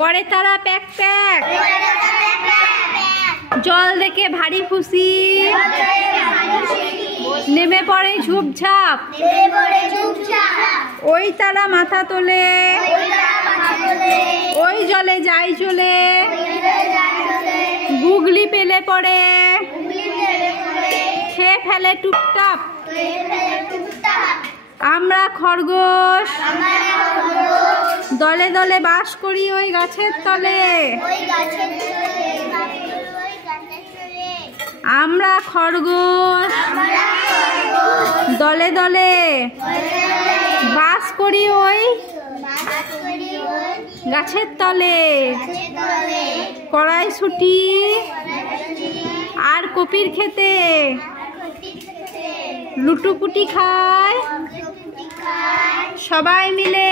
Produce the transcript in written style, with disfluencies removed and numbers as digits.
করে তারা pack pack, জল দেখে ভারী খুশি, নেমে পড়ে ঝুপঝাপ, ওই তারা মাথা তোলে, ওই জলে যায় চলে, গুগলি পেলে পড়ে, খেয়ে ফেলে টুপটাপ। আমরা খরগোশ দলে দলে বাস করি ওই গাছের তলে। আমরা খরগোশ দলে দলে বাস করি ওই গাছের তলে। কড়াইশুঁটি আর কপির খেতে লুটুপুটি খায় সবাই মিলে।